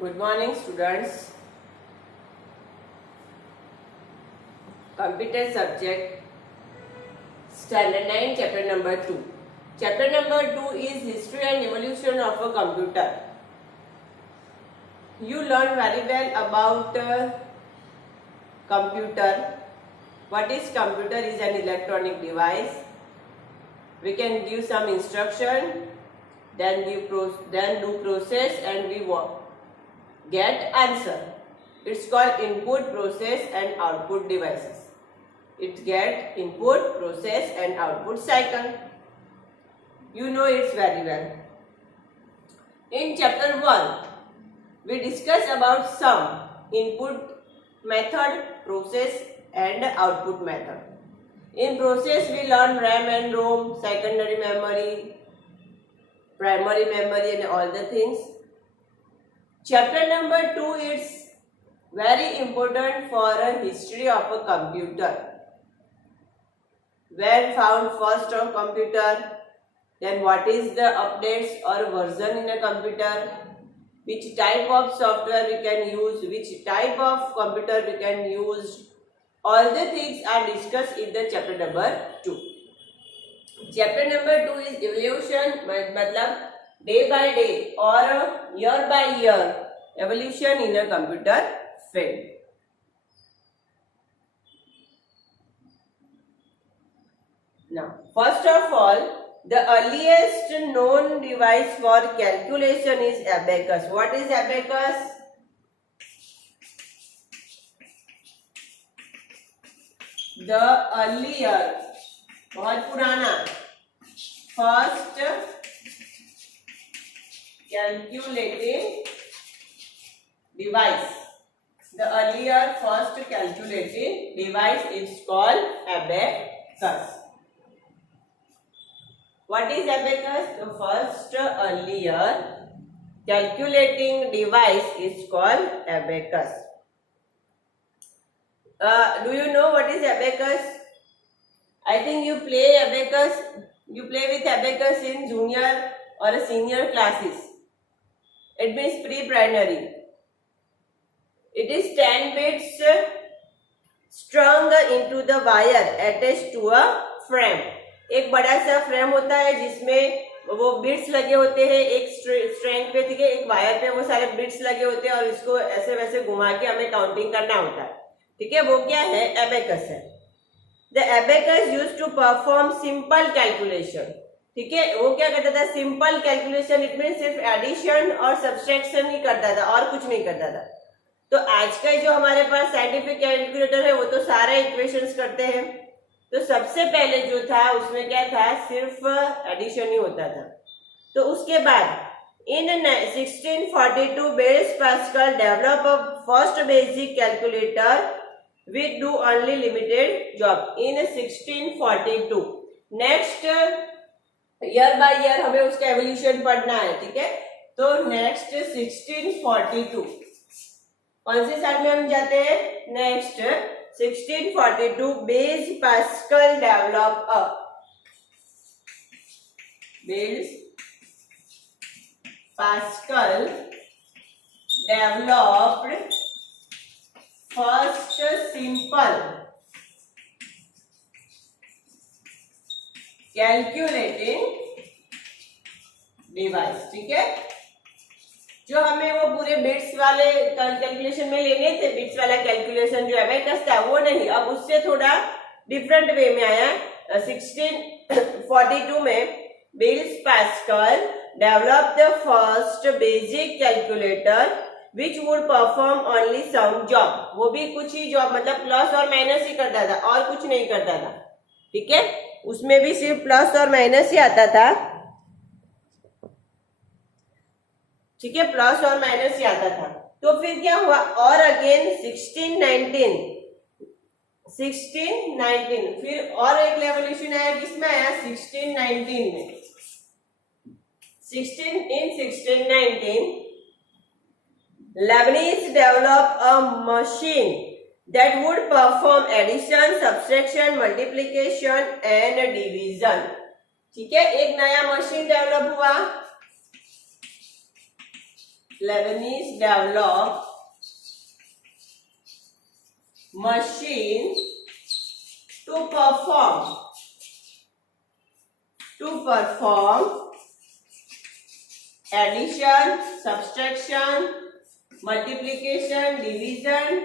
Good morning, students. Computer subject, standard 9, chapter number 2. Chapter number 2 is history and evolution of a computer. You learn very well about computer. What is computer? Is an electronic device. We can give some instruction, then do process, and we get answer. It's called input, process and output devices. It get input, process and output cycle. You know it very well. In chapter 1, we discuss about some input method, process and output method. In process we learn RAM and ROM, secondary memory, primary memory and all the things. Chapter number 2 is very important for a history of a computer. When found first of computer, then what is the updates or version in a computer, which type of software we can use, which type of computer we can use, all the things are discussed in the chapter number 2. Chapter number 2 is evolution, matlab day by day or year by year evolution in a computer field. Now, first of all, the earliest known device for calculation is abacus. What is abacus? The earlier, बहुत पुराना, first calculating device. The earlier first calculating device is called abacus. What is abacus? The first earlier calculating device is called abacus. Do you know what is abacus? I think you play abacus. You play with abacus in junior or senior classes. It means pre-primary. It is 10 bits strung into the wire attached to a frame. एक बड़ा सा frame होता है जिसमें वो bits लगे होते हैं, एक स्ट्रैंड पे, ठीक है, एक वायर पे वो सारे बिट्स लगे होते हैं और इसको ऐसे वैसे घुमा के हमें काउंटिंग करना होता है, ठीक है. वो क्या है? एबेकस है. The abacus used to perform simple calculation. ठीक है, वो क्या करता था? Simple calculation. इट मीन सिर्फ एडिशन और सब्सट्रैक्शन ही करता था और कुछ नहीं करता था. तो आज का जो हमारे पास साइंटिफिक कैलकुलेटर है वो तो सारे इक्वेशंस करते हैं. तो सबसे पहले जो था उसमें क्या था? सिर्फ एडिशन ही होता था. तो उसके बाद in 1642 Blaise Pascal develop a first basic calculator which do only limited job in 1642. Next year by year हमें उसका एवोल्यूशन पढ़ना है, ठीक है. तो नेक्स्ट 1642 कौन से साल में हम जाते हैं? Next 1642 Blaise Pascal develop a Blaise Pascal developed first simple calculating device. ठीक है, जो हमें वो पूरे बिट्स वाले कैलकुलेशन में लेने थे, बिट्स वाला कैलकुलेशन जो एबेकस था वो नहीं, अब उससे थोड़ा डिफरेंट वे में आया. 1642 में Blaise Pascal develop the first basic calculator which would perform only some job. वो भी कुछ ही जॉब, मतलब प्लस और माइनस ही करता था और कुछ नहीं करता था. ठीक है, उसमें भी सिर्फ प्लस और माइनस ही आता था. ठीक है, प्लस और माइनस ही आता था. तो फिर क्या हुआ? और अगेन 1619 फिर और एक रेवोल्यूशन आया. किसमें आया? 1619 में. 1619 Leibniz developed a machine that would perform addition, subtraction, multiplication and division. ठीक है, एक नया मशीन डेवलप हुआ Lebanese developed machine to perform addition, subtraction, multiplication, division.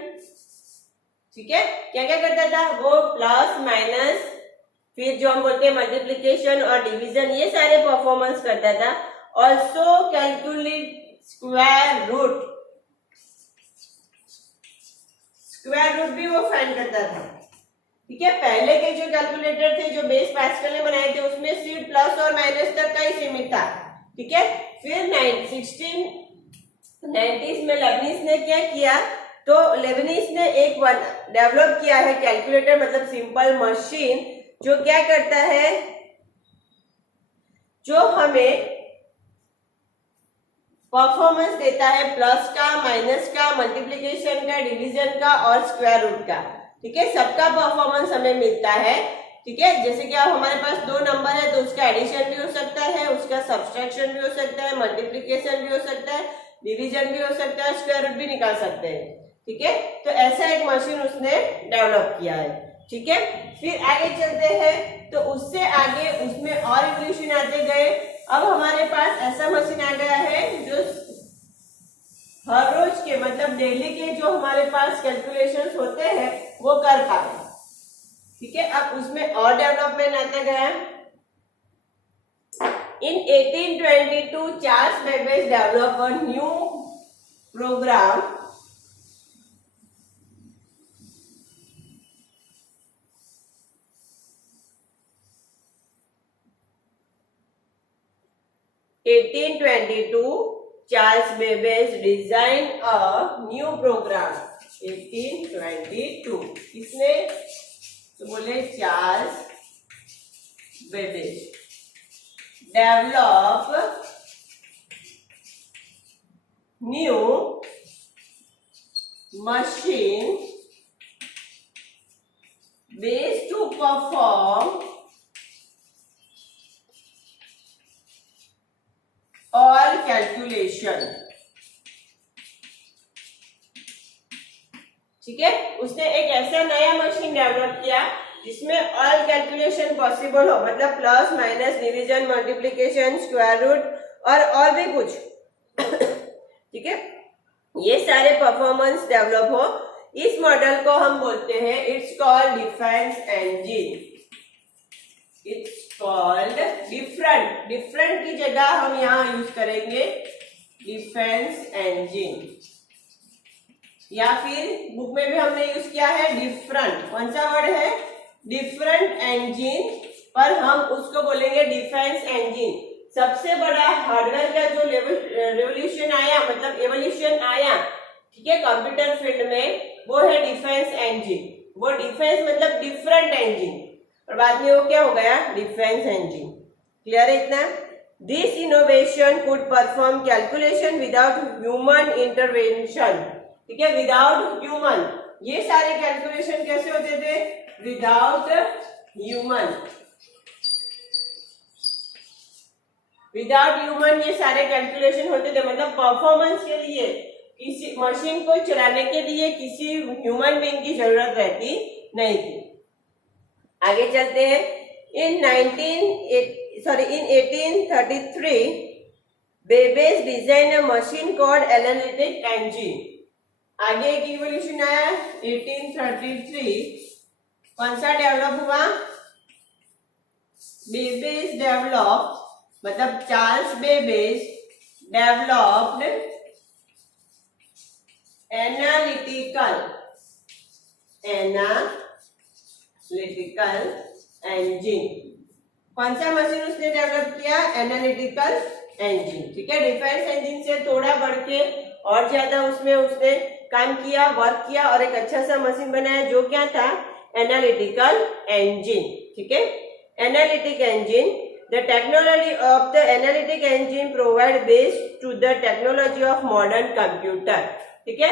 ठीक है, क्या क्या करता था वो? प्लस माइनस, फिर जो हम बोलते हैं मल्टीप्लीकेशन और डिवीजन, ये सारे परफॉर्मेंस करता था. Also calculate square root, square root भी वो फाइंड करता था. ठीक है, पहले के जो कैलकुलेटर थे जो बेस पास्कल ने बनाए थे उसमें सिर्फ प्लस और माइनस तक का ही सीमित था. ठीक है, फिर 1690s में लेबनीज ने क्या किया, तो लेबनीज ने एक डेवलप किया है कैलकुलेटर, मतलब सिंपल मशीन, जो क्या करता है, जो हमें परफॉर्मेंस देता है प्लस का, माइनस का, मल्टीप्लिकेशन का, डिवीजन का और स्क्वायर रूट का. ठीक है, सबका परफॉर्मेंस हमें मिलता है. ठीक है, जैसे कि अब हमारे पास दो नंबर है तो उसका एडिशन भी हो सकता है, उसका सब्सट्रैक्शन भी हो सकता है, मल्टीप्लिकेशन भी हो सकता है, डिवीजन भी हो सकता है, स्क्वायर रूट भी निकाल सकते हैं. ठीक है, तो ऐसा एक मशीन उसने डेवलप किया है. ठीक है, फिर आगे चलते हैं, तो उससे आगे उसमें और इवोल्यूशन आते गए. अब हमारे पास ऐसा मशीन आ गया है जो हर रोज के, मतलब डेली के जो हमारे पास कैलकुलेशंस होते हैं वो कर पाए. ठीक है, अब उसमें और डेवलपमेंट आता गया. In 1822 Charles Babbage develop a new program Charles Babbage designed a new program. 1822 किसने? तो बोले Charles Babbage develop new machine based to perform all calculation. ठीक है, उसने एक ऐसा नया मशीन डेवलप किया जिसमें ऑल कैलकुलेशन पॉसिबल हो, मतलब plus minus division multiplication square root और भी कुछ. ठीक है, ये सारे परफॉर्मेंस डेवलप हो. इस मॉडल को हम बोलते हैं, it's called defence engine. It's called different की जगह हम यहाँ यूज करेंगे डिफेंस इंजन, या फिर बुक में भी हमने यूज किया है डिफरेंट. कौन सा वर्ड है? डिफरेंट इंजन, पर हम उसको बोलेंगे डिफेंस इंजन. सबसे बड़ा हार्डवेयर का जो रेवोल्यूशन आया, मतलब एवोल्यूशन आया, ठीक है, कंप्यूटर फील्ड में, वो है डिफेंस इंजन. वो डिफेंस मतलब डिफरेंट इंजन, और बाद में वो क्या हो गया? Defence engine. क्लियर है इतना? This innovation could perform calculation without human intervention. ठीक है, विदाउट ह्यूमन. ये सारे कैलकुलेशन कैसे होते थे? Without human. विदाउट ह्यूमन ये सारे कैलकुलेशन होते थे, मतलब परफॉर्मेंस के लिए, किसी मशीन को चलाने के लिए किसी ह्यूमन बीइंग की जरूरत रहती नहीं थी. आगे चलते हैं. इन 1833 Babbage design a machine called analytic engine. आगे एक इवोल्यूशन आया 1833. कौन सा डेवलप हुआ? बेबेज डेवलप, मतलब Charles Babbage developed analytical engine. कौन सा मशीन उसने डेवलप किया? Analytical engine. ठीक है, डिफेंस इंजन से थोड़ा बढ़ के और ज्यादा उसमें उसने काम किया, वर्क किया और एक अच्छा सा मशीन बनाया जो क्या था? Analytical engine. ठीक है, analytic engine. The technology of the analytic engine provide base to the technology of modern computer. ठीक है,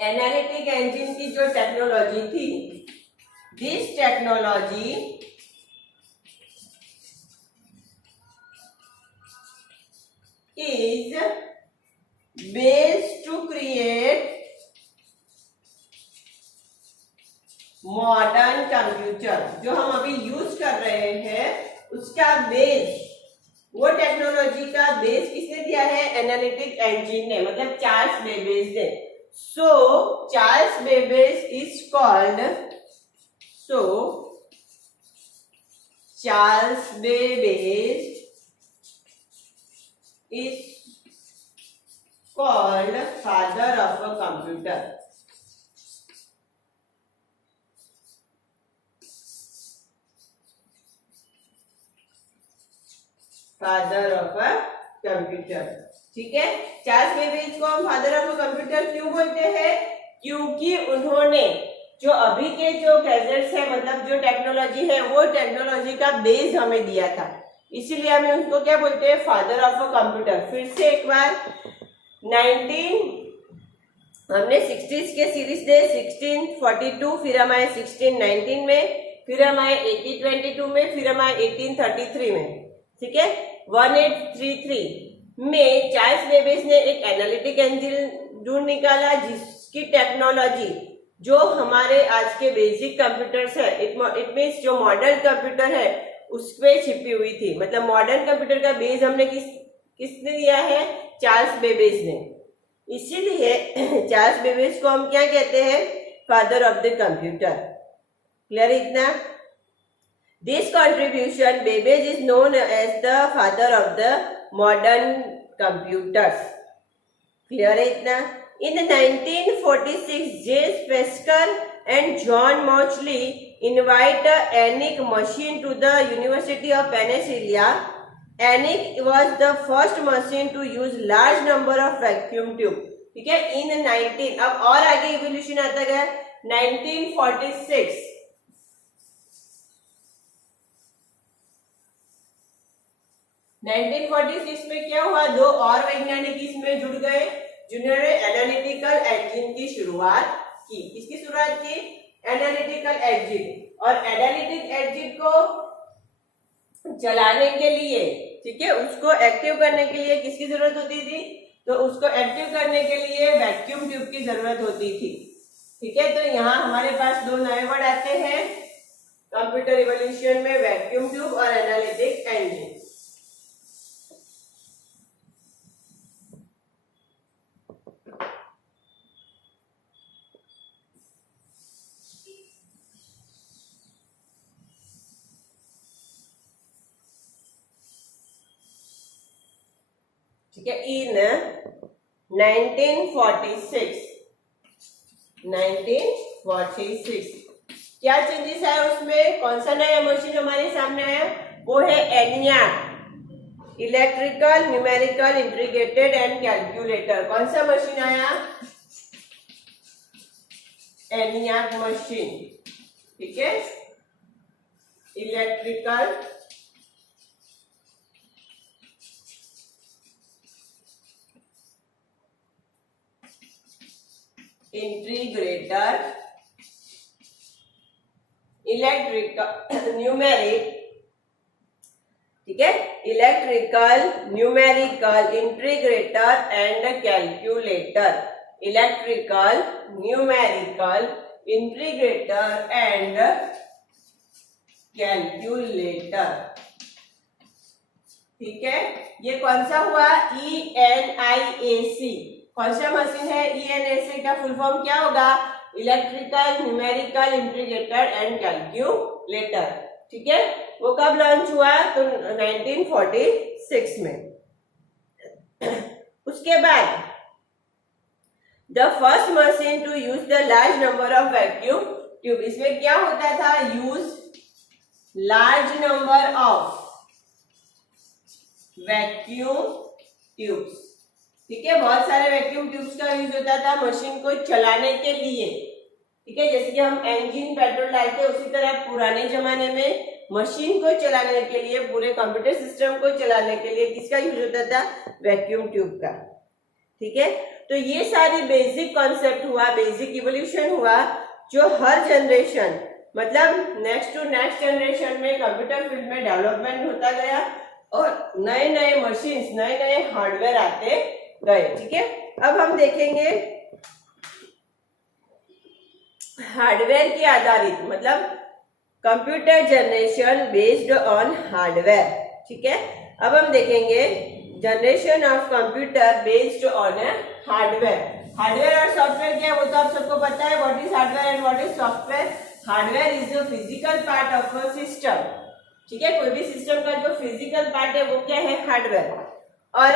एनालिटिक इंजन की जो टेक्नोलॉजी थी, this technology is based to create modern computer. जो हम अभी यूज कर रहे हैं उसका बेस, वो टेक्नोलॉजी का बेस किसने दिया है? एनालिटिक इंजन ने, मतलब चार्ल्स बेबेज ने। सो Charles Babbage is called, so Charles Babbage is called father of a computer. Father of a computer, ठीक है। चार्ल्स बेबेज को हम फादर ऑफ अ कंप्यूटर क्यों बोलते हैं? क्योंकि उन्होंने जो अभी के जो गैजेट्स है, मतलब जो टेक्नोलॉजी है, वो टेक्नोलॉजी का बेस हमें दिया था, इसीलिए हम उनको क्या बोलते हैं? Father of a computer. फिर से एक बार, हमने 60s के सीरीज दे, 1642, फिर हम आए 1619 में, फिर हम आए 1822 में, फिर हम आए 1833 में, ठीक है। 1833 में चार्ल्स बेबेज ने एक एनालिटिक इंजन ढूंढ निकाला, जिसकी टेक्नोलॉजी जो हमारे आज के बेसिक कंप्यूटर्स है, इट मीन्स जो मॉडर्न कंप्यूटर है उस पे छिपी हुई थी। मतलब मॉडर्न कंप्यूटर का बेस हमने किसने दिया है? चार्ल्स बेबेज ने। इसीलिए चार्ल्स बेबेज को हम क्या कहते हैं? Father of the computer. Clear इतना? This contribution Babbage is known as the father of the modern computers. Clear है इतना? In 1946, J. Spesker and John Mauchly invite ENIAC machine to the University of Pennsylvania. ENIAC was the first machine to use large number of vacuum tube. ठीक है। In 19, अब और आगे evolution आता गया 1946। 1946 में क्या हुआ? दो और वैज्ञानिक इसमें जुड़ गए जिन्होंने एनालिटिकल इंजन की शुरुआत की। किसकी शुरुआत की? Analytical engine. और एनालिटिक इंजन को चलाने के लिए, ठीक है, उसको एक्टिव करने के लिए किसकी जरूरत होती थी? तो उसको एक्टिव करने के लिए वैक्यूम ट्यूब की जरूरत होती थी, ठीक है। तो यहाँ हमारे पास दो नए वर्ड आते हैं कंप्यूटर इवोल्यूशन में, वैक्यूम ट्यूब और एनालिटिक इंजन। ठीक है। इन 1946 क्या चेंजेस आया उसमें? कौन सा नया मशीन हमारे सामने आया? वो है ENIAC, electrical numerical integrated and calculator. कौन सा मशीन आया? ENIAC मशीन, ठीक है। इलेक्ट्रिकल इंटीग्रेटर, इलेक्ट्रिकल न्यूमेरिक, ठीक है, electrical numerical integrator and calculator. Electrical numerical integrator and calculator, ठीक है। ये कौन सा हुआ? ENIAC। कौन सा मशीन है? ENIAC का फुल फॉर्म क्या होगा? Electrical numerical integrator and calculator, ठीक है। वो कब लॉन्च हुआ? तो 1946 में। उसके बाद the first machine to use the large number of vacuum tube. इसमें क्या होता था? Use large number of vacuum tubes, ठीक है। बहुत सारे वैक्यूम ट्यूब्स का यूज होता था मशीन को चलाने के लिए, ठीक है। जैसे कि हम इंजन पेट्रोल डालते हैं, उसी तरह पुराने जमाने में मशीन को चलाने के लिए, पूरे कंप्यूटर सिस्टम को चलाने के लिए किसका यूज होता था? वैक्यूम ट्यूब का, ठीक है। तो ये सारी बेसिक कॉन्सेप्ट हुआ, बेसिक इवोल्यूशन हुआ, जो हर जनरेशन, मतलब नेक्स्ट टू नेक्स्ट जनरेशन में कंप्यूटर फील्ड में डेवलपमेंट होता गया। और नए नए मशीन्स, नए नए हार्डवेयर आते गए। ठीक है, अब हम देखेंगे हार्डवेयर के आधारित, मतलब computer generation based on hardware. ठीक है, अब हम देखेंगे generation of computer based on hardware. Hardware और सॉफ्टवेयर क्या है वो तो आप सबको पता है। What is hardware and what is software? Hardware is the physical part of a system. ठीक है, कोई भी सिस्टम का जो फिजिकल पार्ट है वो क्या है? हार्डवेयर। और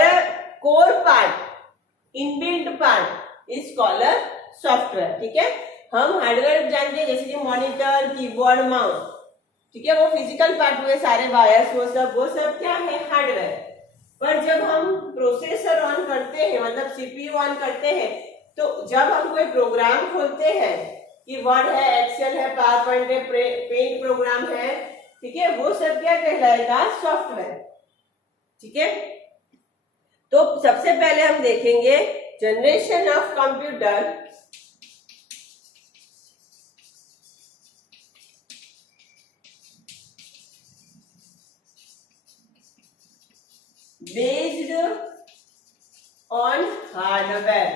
core part, inbuilt part is called software. ठीक है, हम हार्डवेयर जानते हैं जैसे कि मॉनिटर, कीबोर्ड, माउस। ठीक है, वो फिजिकल पार्ट हुए, सारे वायर्स, वो सब क्या है? हार्डवेयर। पर जब हम प्रोसेसर ऑन करते हैं, मतलब सीपीयू ऑन करते हैं, तो जब हम कोई प्रोग्राम खोलते हैं कि वर्ड है, एक्सेल है, पावर पॉइंट है, पेंट प्रोग्राम है, ठीक है, वो सब क्या कहलाएगा? सॉफ्टवेयर। ठीक है, तो सबसे पहले हम देखेंगे generation of computer based on hardware.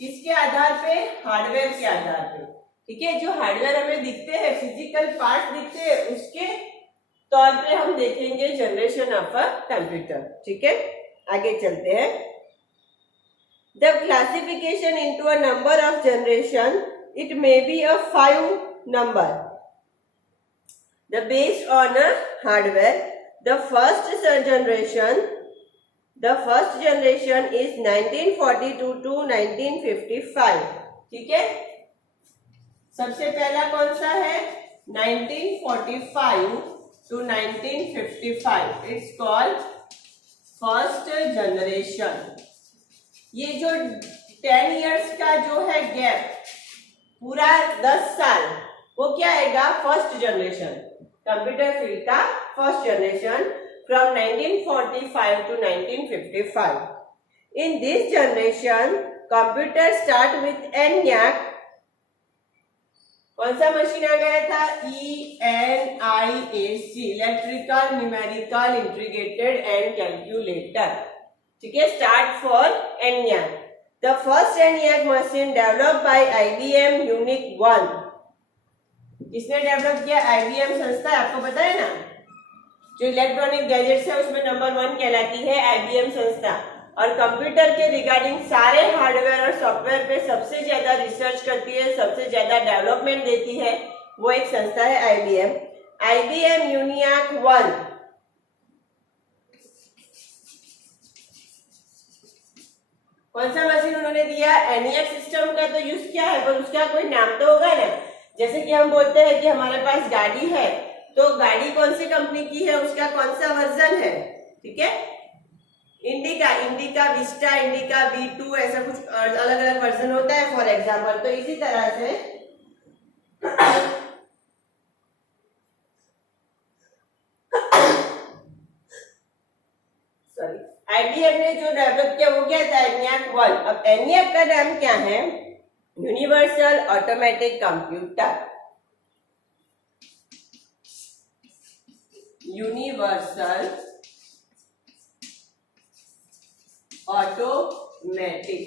किसके आधार पे? हार्डवेयर के आधार पे। ठीक है, जो हार्डवेयर हमें दिखते हैं, फिजिकल पार्ट दिखते हैं, उसके तौर पे हम देखेंगे जनरेशन ऑफ अ कंप्यूटर। ठीक है, आगे चलते हैं। The classification into a number of generation, it may be a 5 number. The based on a hardware, the first generation is 1942 to 1955. ठीक है, सबसे पहला कौन सा है? 1945 to 1955. It's called first generation. ये जो 10 इयर्स का जो है गैप, पूरा 10 साल, वो क्या आएगा? फर्स्ट जनरेशन, कंप्यूटर फील्ड का first generation from 1945 to 1955. In this generation, computers start with ENIAC. कौन सा मशीन आ गया था? ENIAC, electrical numerical integrated and calculator. ठीक है, start for ENIAC। The first ENIAC machine developed by IBM Unix 1. किसने develop किया? IBM संस्था, आपको पता है ना, जो इलेक्ट्रॉनिक गैजेट्स है उसमें नंबर 1 कहलाती है IBM संस्था। और कंप्यूटर के रिगार्डिंग सारे हार्डवेयर और सॉफ्टवेयर पे सबसे ज्यादा रिसर्च करती है, सबसे ज्यादा डेवलपमेंट देती है, वो एक संस्था है IBM। IBM यूनियाक 1 कौन सा मशीन उन्होंने दिया? ENIAC सिस्टम का तो यूज किया है, पर उसका कोई नाम तो होगा ना। जैसे कि हम बोलते हैं कि हमारे पास गाड़ी है, तो गाड़ी कौन सी कंपनी की है, उसका कौन सा वर्जन है? ठीक है, इंडिका, विस्टा, इंडिका V2, ऐसा कुछ अलग अलग वर्जन होता है फॉर एग्जाम्पल। तो इसी तरह से सॉरी, IBM ने जो डेवलप किया वो क्या था? ENIAC 1। अब ENIAC का नाम क्या है? Universal automatic computer. Universal automatic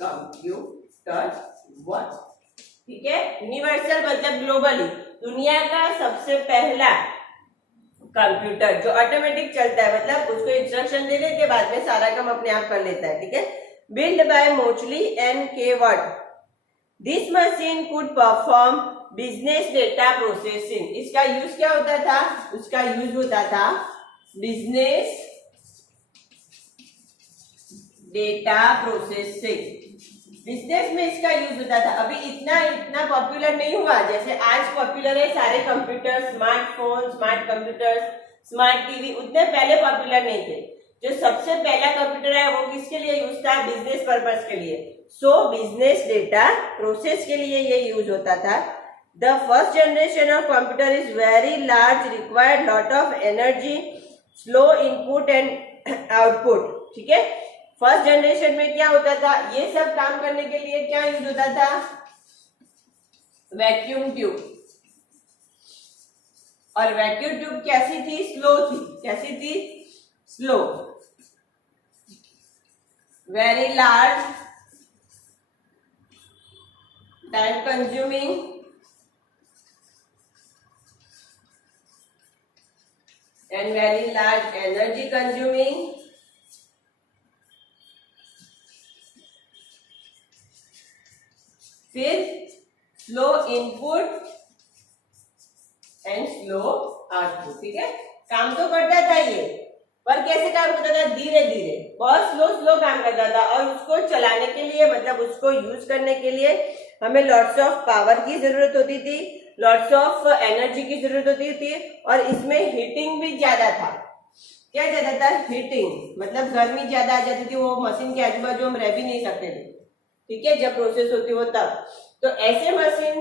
computer 1। ठीक है, यूनिवर्सल मतलब ग्लोबली, दुनिया का सबसे पहला कंप्यूटर जो ऑटोमेटिक चलता है, मतलब उसको इंस्ट्रक्शन दे देते, बाद में सारा काम अपने आप कर लेता है। ठीक है, बिल्ड बाय मोचली एंड के word. This machine could perform business data processing. इसका यूज क्या होता था? उसका यूज होता था बिजनेस डेटा प्रोसेसिंग। बिजनेस में इसका यूज होता था। अभी इतना पॉपुलर नहीं हुआ जैसे आज पॉपुलर है सारे computer, smartphone, smart computers, smart TV, उतने पहले पॉपुलर नहीं थे। जो सबसे पहला कंप्यूटर है वो किसके लिए यूज था? बिजनेस पर्पस के लिए। सो बिजनेस डेटा प्रोसेस के लिए ये यूज होता था। The first generation of computer is very large, required lot of energy, slow input and output. ठीक है, फर्स्ट जनरेशन में क्या होता था? ये सब काम करने के लिए क्या यूज होता था? Vacuum tube. और वैक्यूम ट्यूब कैसी थी? स्लो थी। कैसी थी? Slow. Very large, time consuming, and very large energy consuming, फिर slow input and slow output. ठीक है, काम तो करता था ये, पर कैसे काम करता था? धीरे धीरे, बहुत स्लो काम करता था। और उसको चलाने के लिए, मतलब उसको यूज करने के लिए हमें लॉट्स ऑफ पावर की जरूरत होती थी, लॉट्स ऑफ एनर्जी की जरूरत होती थी, और इसमें हीटिंग भी ज्यादा था। क्या ज्यादा था? हीटिंग, मतलब गर्मी ज्यादा आ जाती थी, वो मशीन के आजू बाजू हम रह भी नहीं सकते थे। ठीक है, जब प्रोसेस होती हो तब। तो ऐसे मशीन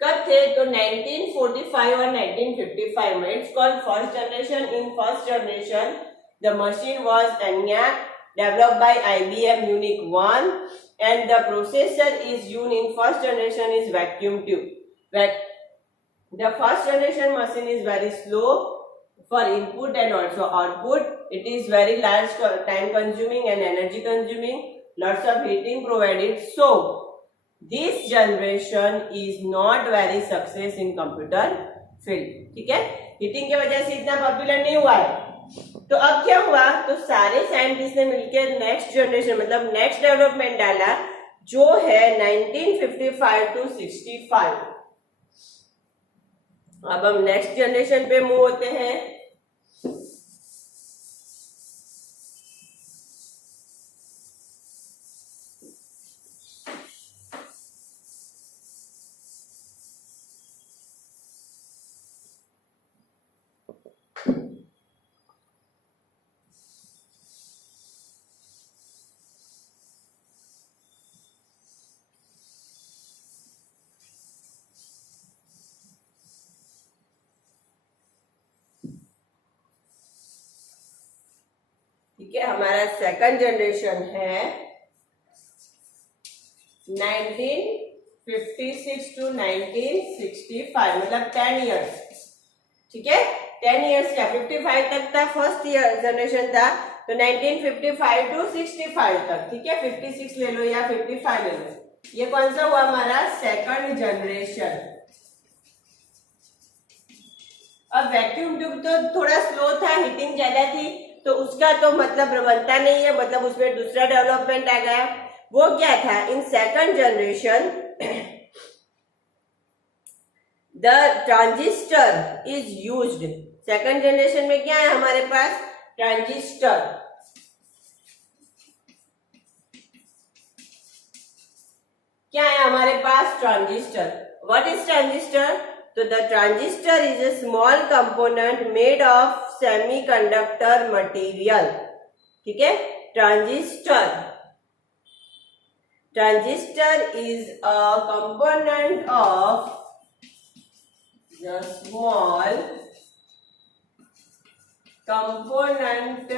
कब थे? तो 1945 और 1955 में। It's called first generation. In first generation the machine was ENIAC developed by IBM Munich 1 and the processor is used in first generation is vacuum tube. The first generation machine is very slow for input and also output. It is very large, time consuming and energy consuming. Lots of heating provided. So this generation is not very success in computer field. ठीक है, heating की वजह से इतना popular नहीं हुआ है। तो अब क्या हुआ? तो सारे साइंटिस्ट ने मिलकर नेक्स्ट जनरेशन, मतलब नेक्स्ट डेवलपमेंट डाला, जो है 1955 to 65। अब हम नेक्स्ट जनरेशन पे मूव होते हैं। ठीक है, हमारा सेकंड जनरेशन है 1956 to 1965, मतलब 10 इयर्स। ठीक है, 10 इयर्स का 55 तक था, फर्स्ट ईयर जनरेशन था, तो 1955 to 65 तक। ठीक है, 56 ले लो या 55 ले लो, ये कौन सा हुआ? हमारा सेकंड जनरेशन। अब वैक्यूम ट्यूब तो थोड़ा स्लो था, हीटिंग ज्यादा थी, तो उसका तो मतलब बनता नहीं है, मतलब उसमें दूसरा डेवलपमेंट आ गया। वो क्या था? In second generation the transistor is used. Second generation में क्या है हमारे पास? ट्रांजिस्टर। क्या है हमारे पास? ट्रांजिस्टर। What is transistor? तो the transistor is a small component made of semiconductor material. ठीक है, transistor is a component of the small component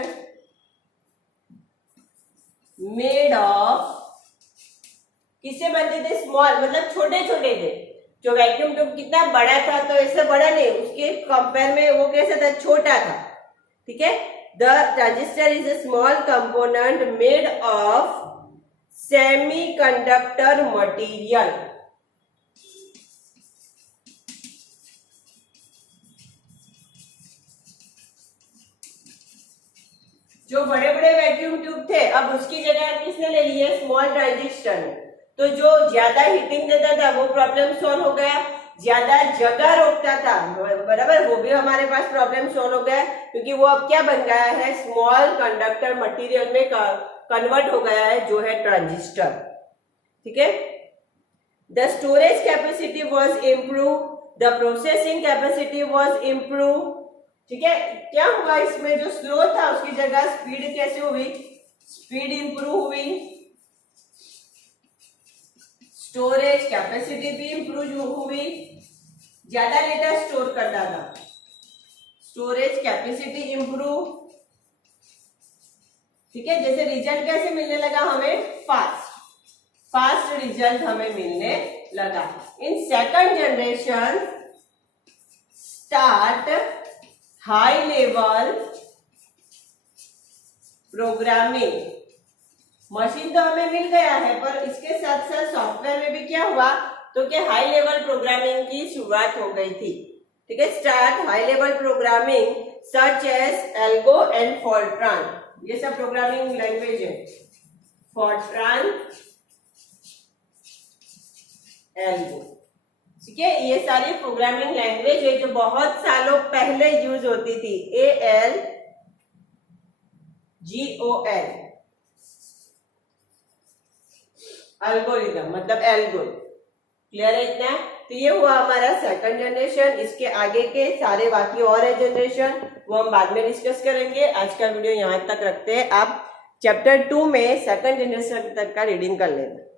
made of, किससे बनते थे? स्मॉल, मतलब छोटे छोटे थे। जो वैक्यूम ट्यूब कितना बड़ा था, तो इससे बड़ा नहीं, उसके कंपेयर में वो कैसा था? छोटा था। ठीक है, the transistor is a small component made of semiconductor material. जो बड़े बड़े वैक्यूम ट्यूब थे, अब उसकी जगह किसने ले ली है? Small transistor. तो जो ज्यादा हीटिंग देता था वो प्रॉब्लम सॉल्व हो गया, ज्यादा जगह रोकता था, बराबर, वो भी हमारे पास प्रॉब्लम सॉल्व हो गया, क्योंकि वो अब क्या बन गया है? स्मॉल कंडक्टर मटेरियल में कन्वर्ट हो गया है, जो है ट्रांजिस्टर। ठीक है, the storage capacity was improve, the processing capacity was improve. ठीक है, क्या हुआ? इसमें जो स्लो था उसकी जगह स्पीड कैसे हुई? स्पीड इंप्रूव हुई, स्टोरेज कैपेसिटी भी इंप्रूव हुई, ज्यादा डेटा स्टोर करता था, स्टोरेज कैपेसिटी इंप्रूव। ठीक है, जैसे रिजल्ट कैसे मिलने लगा हमें? फास्ट रिजल्ट हमें मिलने लगा। इन second generation start high level programming. Machine तो हमें मिल गया है, पर इसके साथ साथ सॉफ्टवेयर में भी क्या हुआ, तो कि हाई लेवल प्रोग्रामिंग की शुरुआत हो गई थी। ठीक है, start high level programming such as एल्गो एंड फॉर्ट्रान, ये सब प्रोग्रामिंग लैंग्वेज है। फॉर्ट्रान, एल्गो, ठीक है, ये सारी प्रोग्रामिंग लैंग्वेज है जो बहुत सालों पहले यूज होती थी। ALGOL, एल्गोरिथम मतलब एल्गो। क्लियर है इतना? तो ये हुआ हमारा सेकंड जनरेशन। इसके आगे के सारे बाकी और है जनरेशन, वो हम बाद में डिस्कस करेंगे। आज का वीडियो यहाँ तक रखते हैं। आप चैप्टर 2 में सेकंड जनरेशन तक का रीडिंग कर लेना।